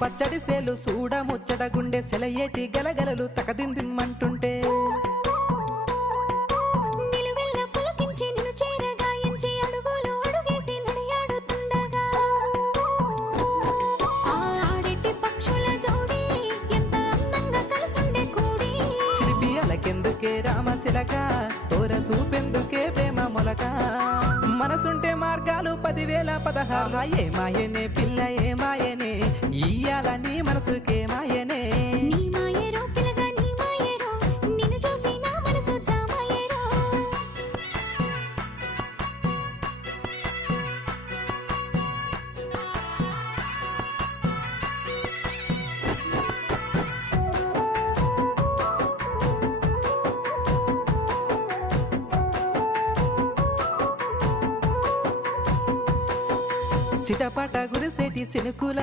పచ్చడి సేలు సూడ ముచ్చట గుండె సెలయేటి గలగలలు తకదిందిమ్మంటుంటే నిలువెల్ల పులకించి నిన్ను చేరగాయించి అడుగులు అడుగేసి నడియాడుతుండగా ఆడెట్టి పక్షుల జోడి ఎంత అందంగా కలుసుండే కూడి చిలిపి అలకెందుకే రామశిలక తోర సూపెందుకే ప్రేమ మొలక మనసుంటే మార్గాలు 10,016 ఏ మాయనే పిల్ల ఏ మాయనే ఇయ్యాల నీ మనసుకే మాయనే నీ మాయేరో పిల్లగా నీ మాయేరో నిన్ను చూసి నా మనసు జామాయేరో చిటపట గురిసేటి సినుకుల